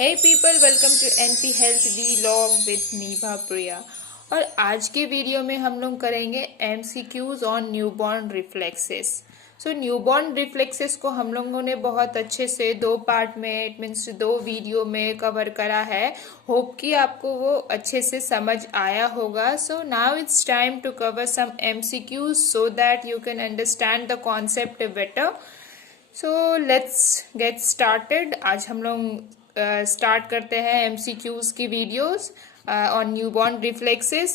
Hey people, welcome to NP Health Vlog with नीभा प्रिया। और आज के वीडियो में हम लोग करेंगे MCQs on newborn reflexes. Newborn reflexes को हम लोगों ने बहुत अच्छे से 2 पार्ट में, इट मीन्स 2 वीडियो में कवर करा है। होप कि आपको वो अच्छे से समझ आया होगा। So now it's time to cover some MCQs so that you can understand the concept better. So let's get started. आज हम लोग स्टार्ट करते हैं MCQs की videos on newborn reflexes.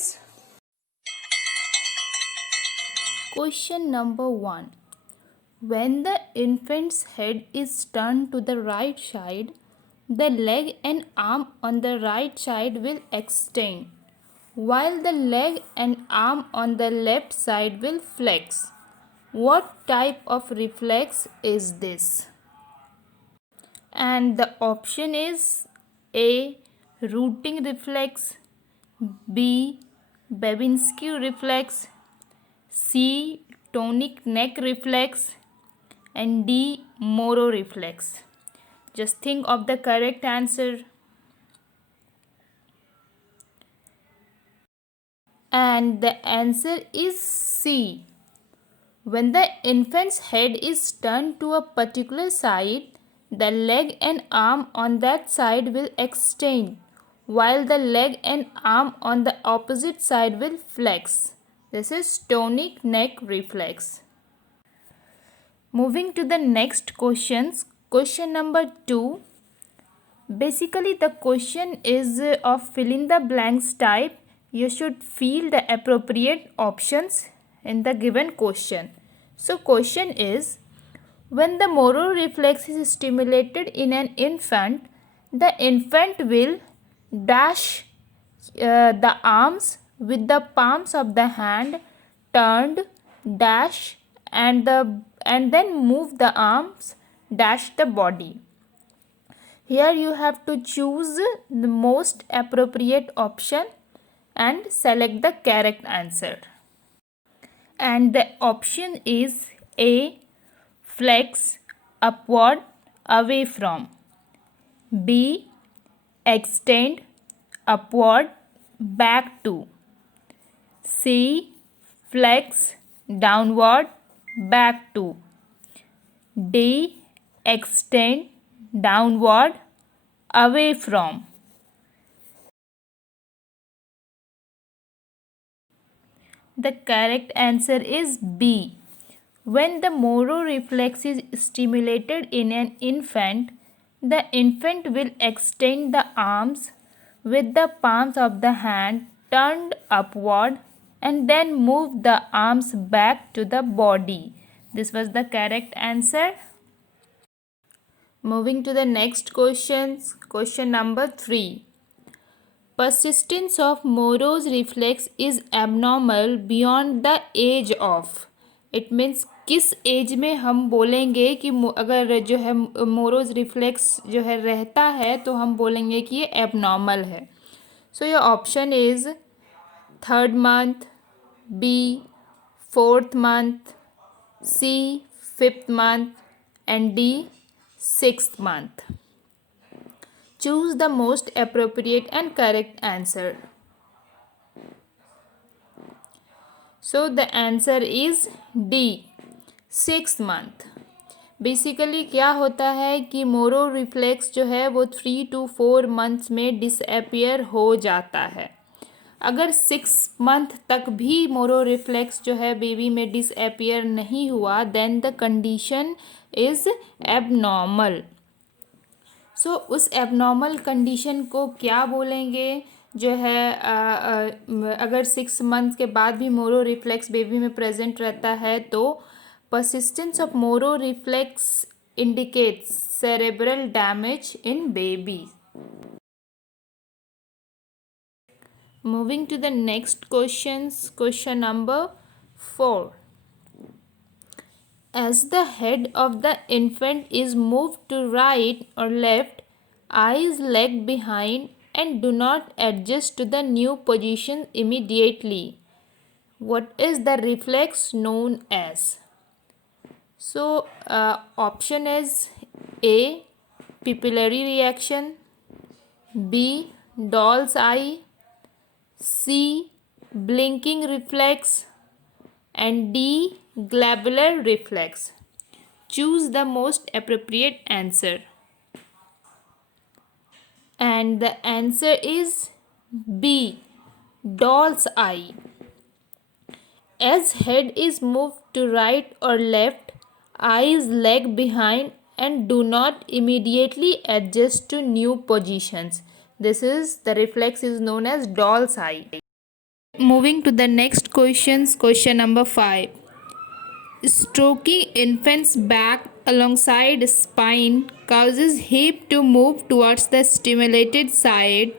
Question number 1, when the infant's head is turned to the right side, the leg and arm on the right side will extend, while the leg and arm on the left side will flex. What type of reflex is this? And the option is A. Rooting reflex, B. Babinski reflex, C. Tonic neck reflex, and D. Moro reflex. Just think of the correct answer. And the answer is C. When the infant's head is turned to a particular side, the leg and arm on that side will extend, while the leg and arm on the opposite side will flex. This is tonic neck reflex. Moving to the next questions. Question number 2. Basically, the question is of fill in the blanks type. You should fill the appropriate options in the given question. So, question is, when the Moro reflex is stimulated in an infant, the infant will dash the arms with the palms of the hand turned, dash, and then move the arms, dash the body. Here you have to choose the most appropriate option and select the correct answer. And the option is A. Flex upward away from, B. Extend upward back to, C. Flex downward back to, D. Extend downward away from. The correct answer is B. When the Moro reflex is stimulated in an infant, the infant will extend the arms with the palms of the hand turned upward and then move the arms back to the body. This was the correct answer. Moving to the next questions. Question number 3. Persistence of Moro's reflex is abnormal beyond the age of. It means किस as में हम बोलेंगे कि अगर जो है morose reflex जो है रहता है तो हम बोलेंगे कि ये एबनॉर्मल है. So your option is 3rd month, B 4th month, C 5th month, and D 6th month. Choose the most appropriate and correct answer. So the answer is D 6th month. Basically क्या होता है कि Moro reflex जो है वो 3 to 4 months में disappear हो जाता है. अगर 6 month तक भी मोरो रिफ्लेक्स जो है बेबी में डिसअपियर नहीं हुआ, then the condition is abnormal. So उस एबनॉर्मल कंडीशन को क्या बोलेंगे जो है अगर 6 months के बाद भी मोरो रिफ्लेक्स बेबी में प्रेजेंट रहता है तो persistence of Moro reflex indicates cerebral damage in baby. Moving to the next questions. Question number 4. As the head of the infant is moved to right or left, eyes lag behind and do not adjust to the new position immediately. What is the reflex known as? So, option is A. Pupillary reaction, B. Doll's eye, C. Blinking reflex, and D. Globular reflex. Choose the most appropriate answer. And the answer is B. Doll's eye. As head is moved to right or left, eyes lag behind and do not immediately adjust to new positions. The reflex is known as doll's eye. Moving to the next questions, question number 5. Stroking infant's back alongside spine causes hip to move towards the stimulated side.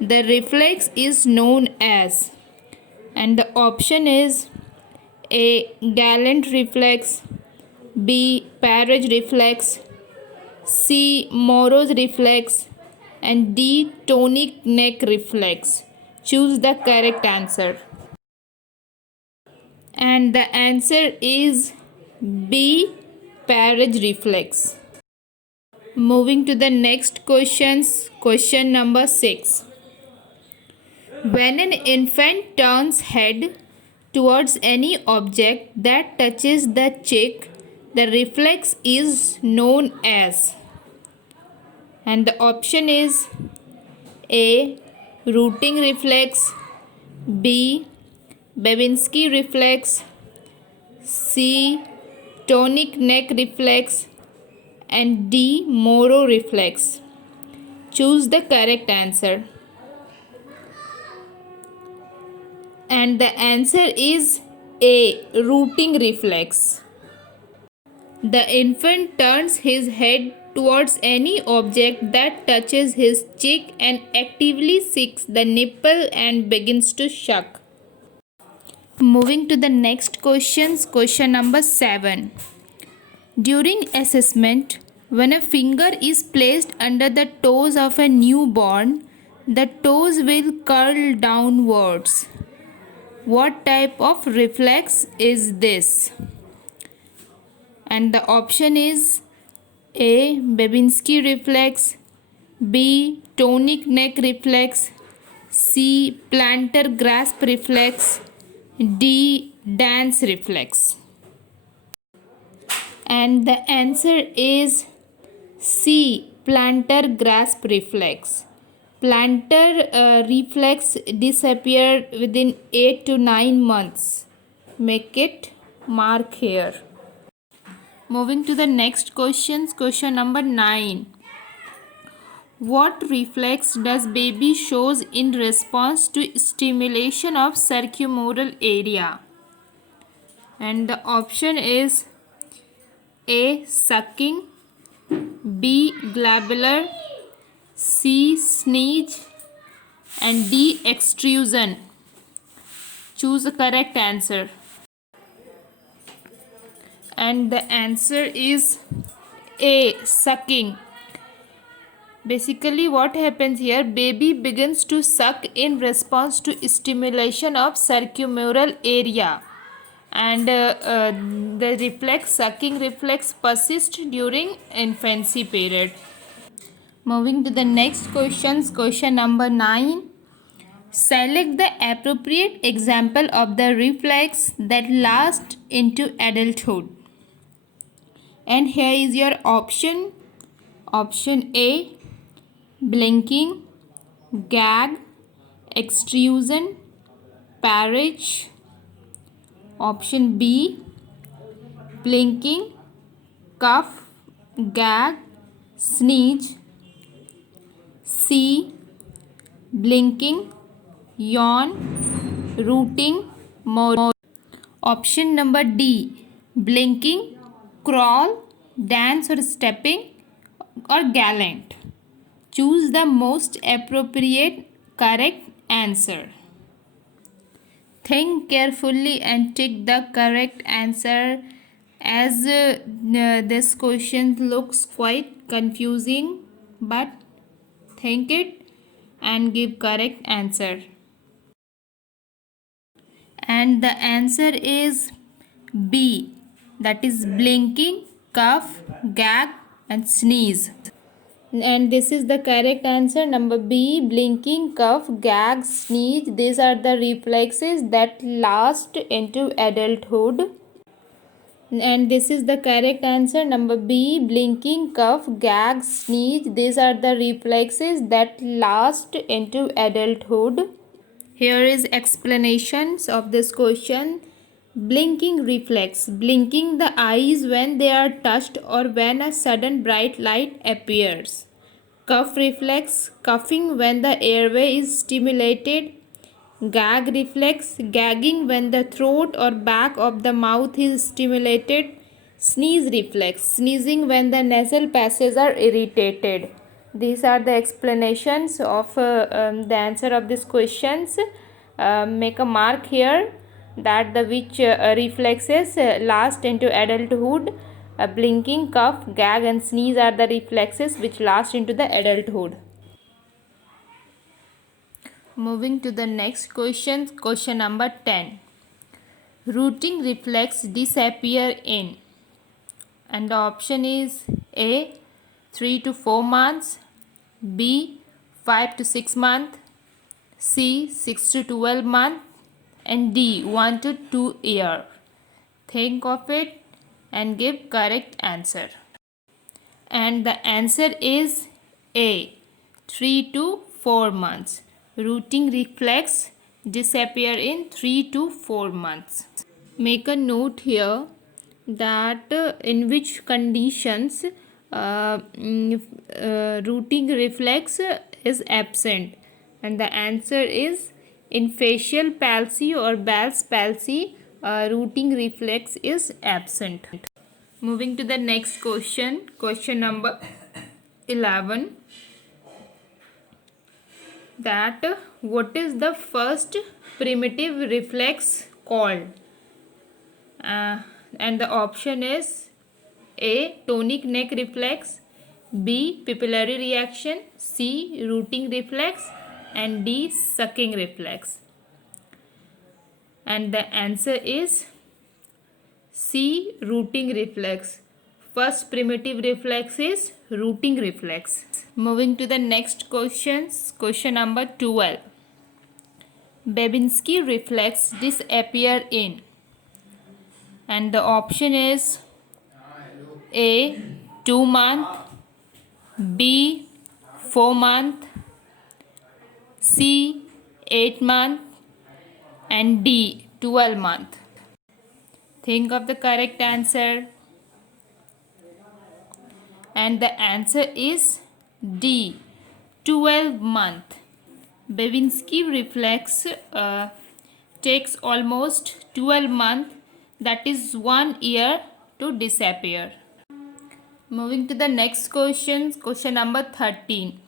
The reflex is known as, and the option is A. Gallant reflex, B. Parage reflex, C. Morrow's reflex, and D. Tonic neck reflex. Choose the correct answer. And the answer is B. Parage reflex. Moving to the next questions, question number 6. When an infant turns head towards any object that touches the cheek, the reflex is known as, and the option is A. Rooting reflex, B. Babinski reflex, C. Tonic neck reflex, and D. Morrow reflex. Choose the correct answer. And the answer is A. Rooting reflex. The infant turns his head towards any object that touches his cheek and actively seeks the nipple and begins to suck. Moving to the next questions, question number 7. During assessment, when a finger is placed under the toes of a newborn, the toes will curl downwards. What type of reflex is this? And the option is A. Babinski reflex, B. Tonic neck reflex, C. Plantar grasp reflex, D. Dance reflex. And the answer is C. Plantar grasp reflex. Plantar reflex disappeared within 8 to 9 months. Make it mark here. Moving to the next questions, question number 9. What reflex does baby shows in response to stimulation of circummoral area? And the option is A. Sucking, B. Globular, C. Sneeze, and D. Extrusion. Choose the correct answer. And the answer is A. Sucking. Basically what happens here, baby begins to suck in response to stimulation of circummoral area, and the sucking reflex persists during infancy period. Moving to the next questions, question number 9. Select the appropriate example of the reflex that lasts into adulthood. And here is your option. Option A. Blinking, gag, extrusion, parage. Option B. Blinking, cough, gag, sneeze. C. Blinking, yawn, rooting, more. Option number D. Blinking, crawl, dance or stepping, or gallant. Choose the most appropriate correct answer. Think carefully and tick the correct answer, as this question looks quite confusing, but think it and give correct answer. And the answer is B, that is blinking, cough, gag, and sneeze. And this is the correct answer. Number B, blinking, cough, gag, sneeze. These are the reflexes that last into adulthood. And this is the correct answer. Number B, blinking, cough, gag, sneeze. These are the reflexes that last into adulthood. Here is explanations of this question. Blinking reflex. Blinking the eyes when they are touched or when a sudden bright light appears. Cough reflex. Coughing when the airway is stimulated. Gag reflex, gagging when the throat or back of the mouth is stimulated. Sneeze reflex, sneezing when the nasal passages are irritated. These are the explanations of the answer of these questions. Make a mark here that the which reflexes last into adulthood. Blinking, cough, gag and sneeze are the reflexes which last into the adulthood. Moving to the next question, question number 10. Rooting reflex disappear in, and the option is A 3 to 4 months, B 5 to 6 months, C 6 to 12 months, and D 1 to 2 years. Think of it and give correct answer. And the answer is A 3 to 4 months. Rooting reflex disappear in 3 to 4 months. Make a note here that in which conditions rooting reflex is absent, and the answer is in facial palsy or Bell's palsy, rooting reflex is absent. Moving to the next question, question number 11. That what is the first primitive reflex called? And the option is A tonic neck reflex, B pupillary reaction, C rooting reflex, and D sucking reflex. And the answer is C rooting reflex. First primitive reflex is rooting reflex. Moving to the next questions, question number 12. Babinski reflex disappear in, and the option is A 2 month, B 4 month, C 8 month, and D 12 month. Think of the correct answer. And the answer is D 12 month. Babinski reflex takes almost 12 months, that is 1 year, to disappear. Moving to the next question, question number 13.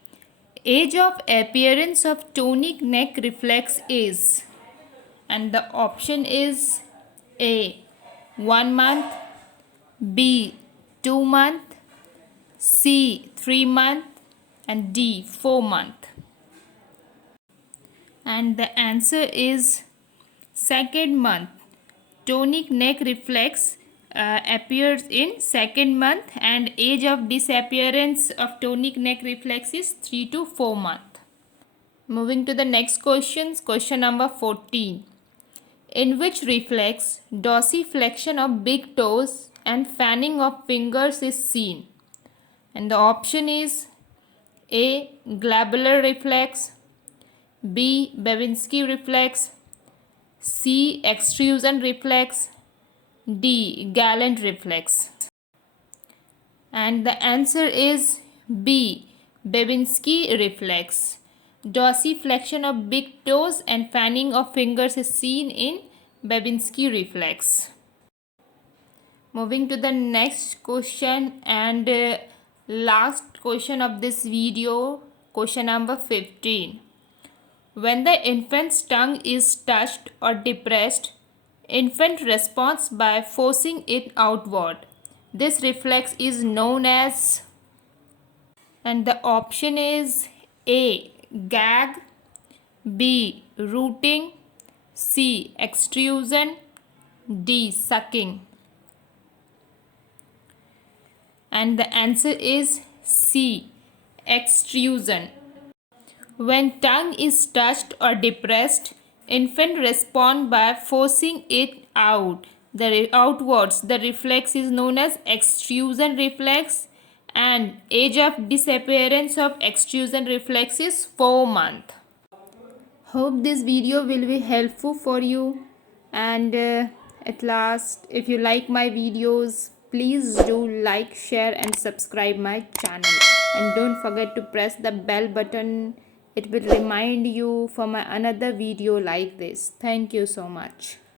Age of appearance of tonic neck reflex is, and the option is A 1 month, B 2 month, C 3 month, and D 4 month. And the answer is second month. Tonic neck reflex appears in second month, and age of disappearance of tonic neck reflex is 3 to 4 months. Moving to the next question, question number 14. In which reflex dorsiflexion of big toes and fanning of fingers is seen? And the option is A glabular reflex, B Babinski reflex, C extrusion reflex, D Gallant reflex. And the answer is B Babinski reflex. Dorsiflexion of big toes and fanning of fingers is seen in Babinski reflex. Moving to the next question and last question of this video, question number 15. When the infant's tongue is touched or depressed, infant responds by forcing it outward. This reflex is known as, and the option is A gag, B rooting, C extrusion, D sucking. And the answer is C extrusion. When tongue is touched or depressed, infant respond by forcing it outwards. The reflex is known as extrusion reflex, and age of disappearance of extrusion reflex is 4 months. Hope this video will be helpful for you, and at last, if you like my videos, please do like, share and subscribe my channel, and don't forget to press the bell button. It will remind you for my another video like this. Thank you so much.